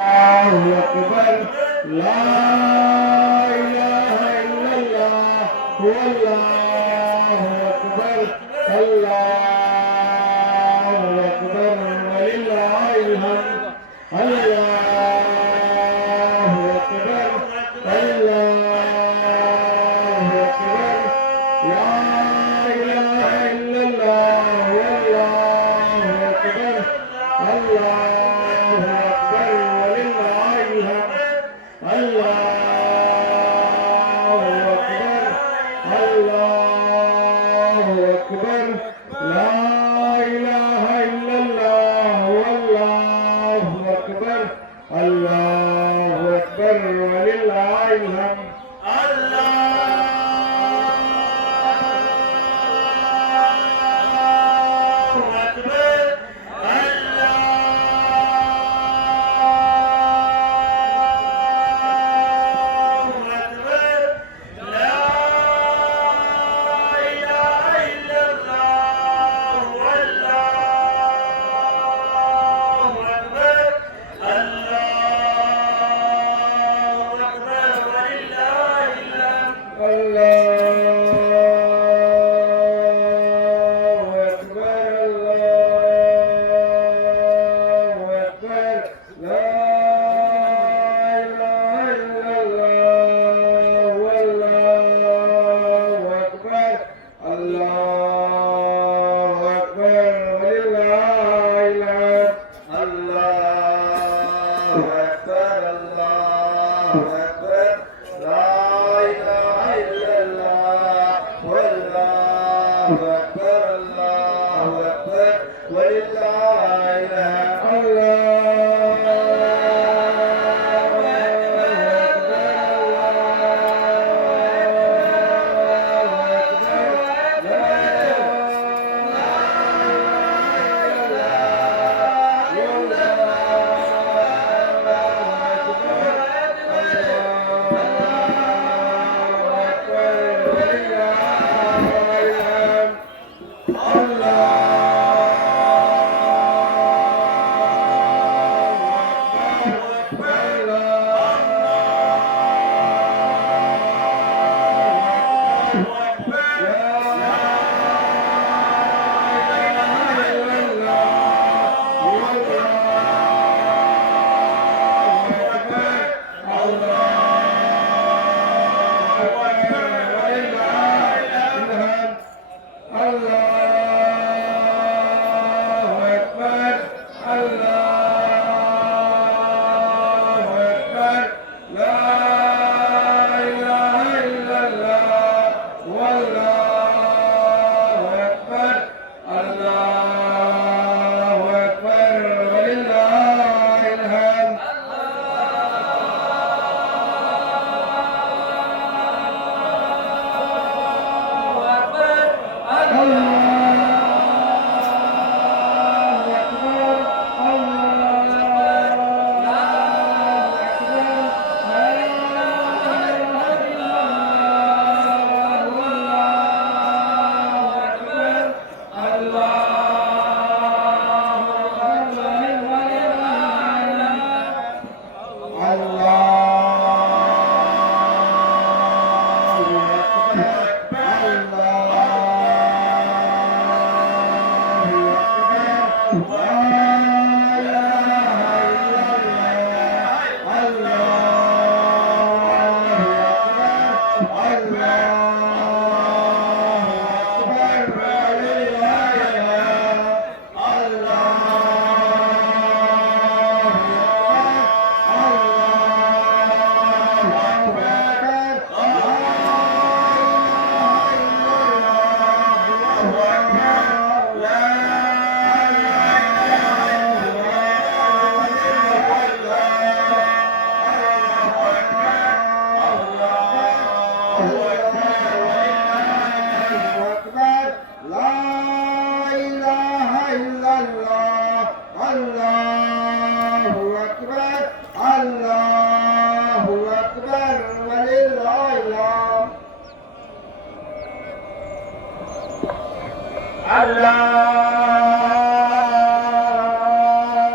الله أكبر لا إله إلا الله والله أكبر الله أكبر ولله الحمد الله أكبر الله أكبر لا إله إلا الله والله أكبر الله أكبر لا إله إلا الله والله أكبر الله أكبر ولله الحمد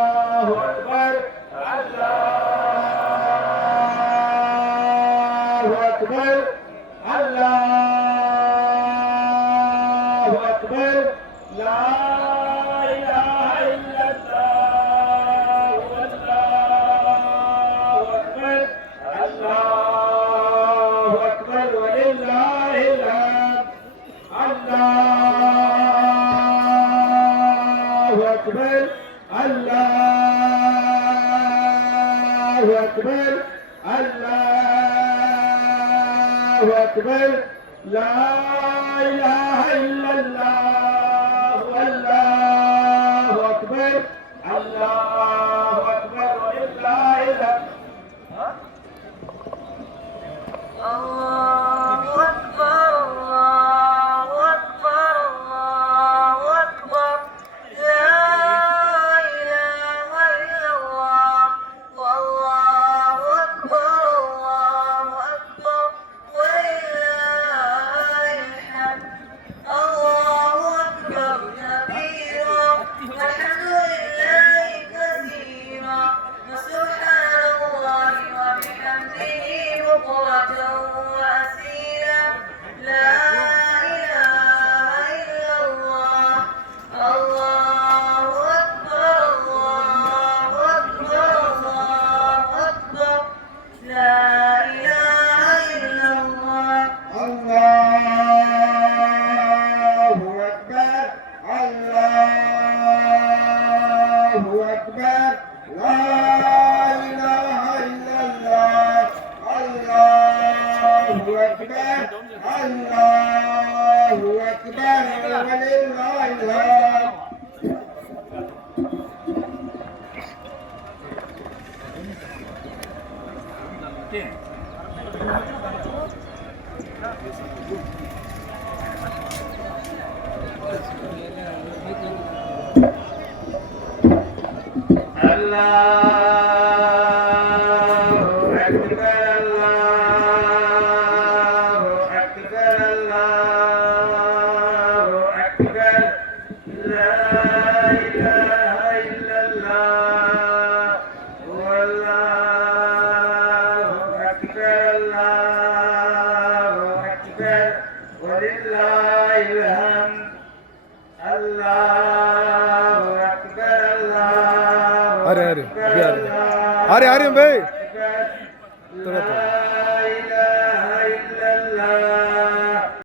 الله أكبر الله أكبر الله أكبر لا إله إلا الله والله أكبر الله أكبر ولله الحمد الله أكبر الله أكبر الله أكبر لا إله إلا الله والله أكبر الله أكبر ولله الحمد الله أكبر الله أكبر الله أكبر لا إله إلا الله والله أكبر الله أكبر ولله الحمد الله أكبر كبيرا والحمد لله كثيرا وسبحان الله وبحمده بكرة وأصيلا لا إله إلا الله الله أكبر الله أكبر الله أكبر لا إله إلا الله الله أكبر الله أكبر لا إله إلا الله الله أكبر الله أكبر ولله الحمد الله أكبر الله أكبر الله أكبر لا إله إلا الله والله أكبر الله أكبر ولله الحمد الله أكبر الله अरे अरे अभी आ रहे हैं भाई